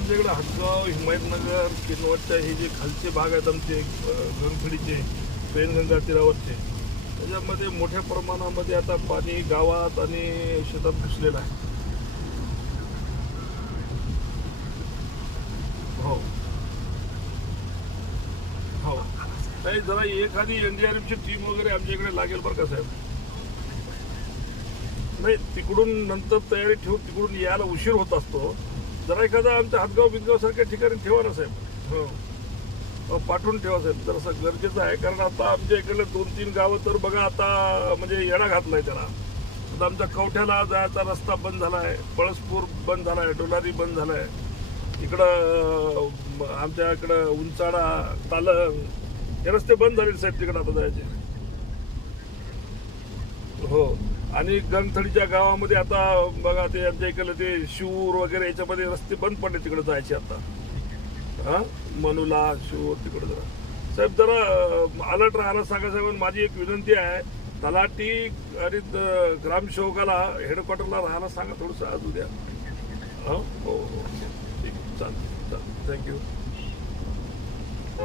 आमच्याकडे हदगाव, हिमायतनगर, किनवटच्या हे जे खालचे भाग आहेत आमचे गंगखेडीचे, पेनगंगा तीरावरचे, त्याच्यामध्ये मोठ्या प्रमाणामध्ये आता पाणी गावात आणि शेतात घुसलेलं आहे. हो हो, नाही जरा एखादी एनडीआरएफची टीम वगैरे आमच्या इकडे लागेल बरं का साहेब. नाही तिकडून नंतर तयारी ठेवून तिकडून यायला उशीर होत असतो. जरा एखादा आमच्या हातगाव बिदगाव सारख्या ठिकाणी ठेवा ना साहेब. हो पाठवून ठेवा साहेब, जरासं गरजेचं आहे. कारण आता आमच्या इकडले 2-3 गावं तर बघा आता म्हणजे येडा घातलाय त्याला. आता आमच्या कवठ्याला जायचा रस्ता बंद झाला आहे, पळसपूर बंद झाला आहे, डोलारी बंद झाला आहे. इकडं आमच्या इकडं उंचाडा, तालंग हे रस्ते बंद झाले साहेब तिकडं आता जायचे. हो, आणि गंगथडीच्या गावामध्ये आता बघा ते आमच्या इकडे ते शिवूर वगैरे याच्यामध्ये रस्ते बंद पडले तिकडे जायचे आता. हां, मनूला शिवूर तिकडे जरा साहेब जरा अलर्ट राहायला सांगा साहेब. माझी एक विनंती आहे, तलाठी आणि ग्रामसेवकाला हेडक्वार्टरला राहायला सांगा थोडंसं आज उद्या. हो हो हो, ठीक, चालेल चालेल, थँक्यू.